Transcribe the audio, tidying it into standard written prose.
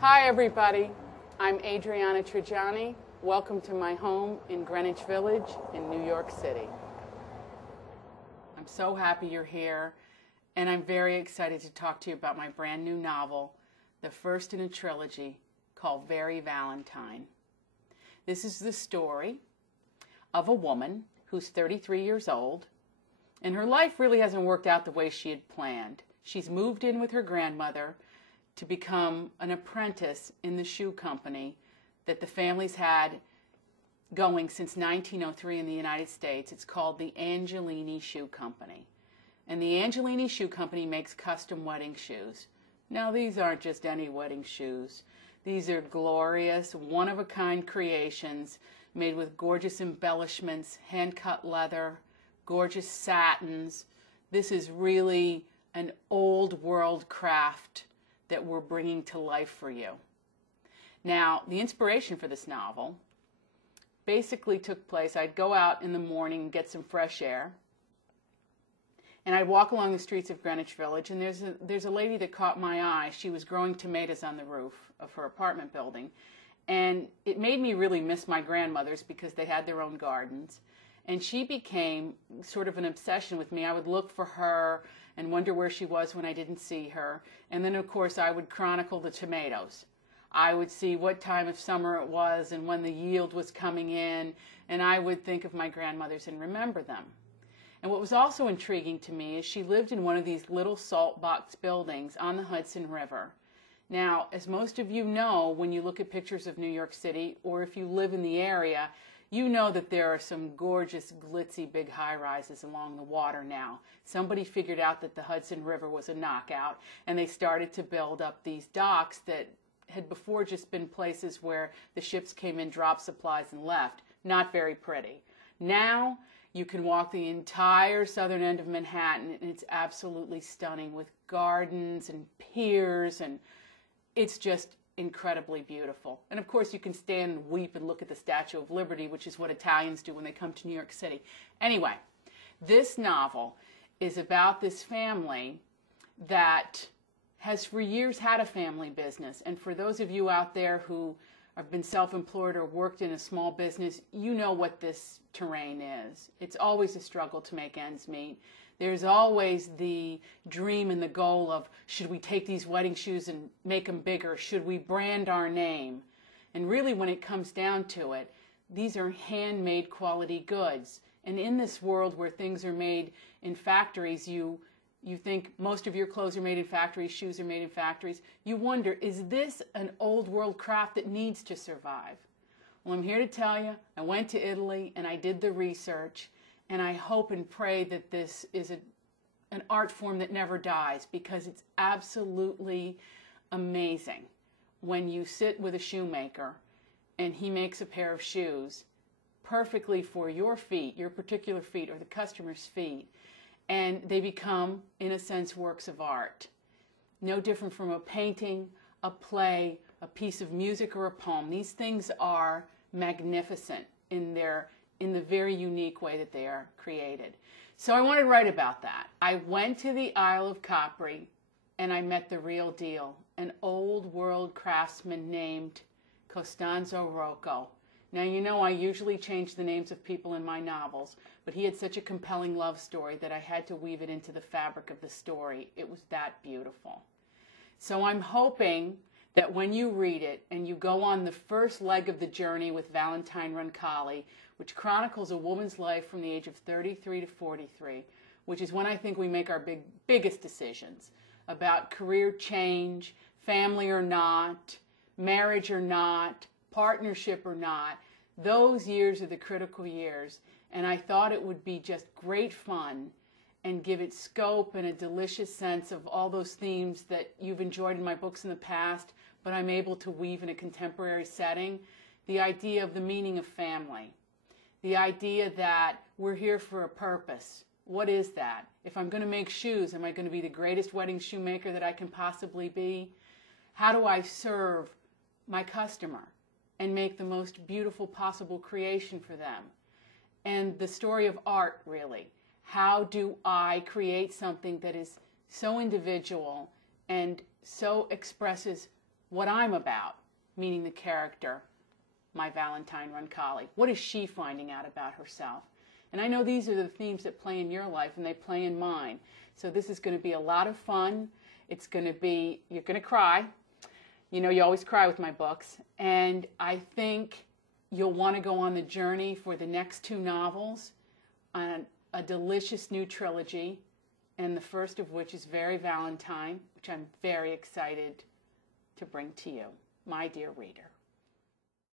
Hi everybody, I'm Adriana Trajani. Welcome to my home in Greenwich Village in New York City. I'm so happy you're here, and I'm very excited to talk to you about my brand new novel, the first in a trilogy called Very Valentine. This is the story of a woman who's 33 years old, and her life really hasn't worked out the way she had planned. She's moved in with her grandmother to become an apprentice in the shoe company that the family's had going since 1903 in the United States. It's called the Angelini Shoe Company. And the Angelini Shoe Company makes custom wedding shoes. Now, these aren't just any wedding shoes. These are glorious, one-of-a-kind creations made with gorgeous embellishments, hand-cut leather, gorgeous satins. This is really an old-world craft that we're bringing to life for you. Now, the inspiration for this novel basically took place. I'd go out in the morning and get some fresh air, and I'd walk along the streets of Greenwich Village, and there's a lady that caught my eye. She was growing tomatoes on the roof of her apartment building, and it made me really miss my grandmothers because they had their own gardens, and she became sort of an obsession with me. I would look for her and wonder where she was when I didn't see her. And then, of course, I would chronicle the tomatoes. I would see what time of summer it was and when the yield was coming in, and I would think of my grandmothers and remember them. And what was also intriguing to me is she lived in one of these little salt box buildings on the Hudson River. Now, as most of you know, when you look at pictures of New York City, or if you live in the area, you know that there are some gorgeous, glitzy, big high-rises along the water now. Somebody figured out that the Hudson River was a knockout, and they started to build up these docks that had before just been places where the ships came in, dropped supplies, and left. Not very pretty. Now, you can walk the entire southern end of Manhattan, and it's absolutely stunning with gardens and piers, and it's just incredibly beautiful. And of course, you can stand and weep and look at the Statue of Liberty, which is what Italians do when they come to New York City. Anyway, this novel is about this family that has for years had a family business. And for those of you out there who have been self-employed or worked in a small business, you know what this terrain is. It's always a struggle to make ends meet. There's always the dream and the goal of, should we take these wedding shoes and make them bigger? Should we brand our name? And really, when it comes down to it, these are handmade quality goods. And in this world where things are made in factories, you think most of your clothes are made in factories, shoes are made in factories. You wonder, is this an old world craft that needs to survive? Well, I'm here to tell you, I went to Italy and I did the research. And I hope and pray that this is an art form that never dies, because it's absolutely amazing when you sit with a shoemaker and he makes a pair of shoes perfectly for your feet, your particular feet, or the customer's feet, and they become, in a sense, works of art. No different from a painting, a play, a piece of music, or a poem. These things are magnificent in the very unique way that they are created. So I wanted to write about that. I went to the Isle of Capri and I met the real deal, an old world craftsman named Costanzo Rocco. Now, you know I usually change the names of people in my novels, but he had such a compelling love story that I had to weave it into the fabric of the story. It was that beautiful. So I'm hoping that when you read it and you go on the first leg of the journey with Valentine Roncalli, which chronicles a woman's life from the age of 33 to 43, which is when I think we make our biggest decisions about career change, family or not, marriage or not, partnership or not. Those years are the critical years, and I thought it would be just great fun and give it scope and a delicious sense of all those themes that you've enjoyed in my books in the past, but I'm able to weave in a contemporary setting. The idea of the meaning of family. The idea that we're here for a purpose. What is that? If I'm going to make shoes, am I going to be the greatest wedding shoemaker that I can possibly be? How do I serve my customer and make the most beautiful possible creation for them? And the story of art, really. How do I create something that is so individual and so expresses what I'm about, meaning the character, my Valentine Roncalli. What is she finding out about herself? And I know these are the themes that play in your life and they play in mine. So this is going to be a lot of fun. It's going to be, you're going to cry. You know, you always cry with my books. And I think you'll want to go on the journey for the next 2 novels on a delicious new trilogy, and the first of which is Very Valentine, which I'm very excited to bring to you, my dear reader.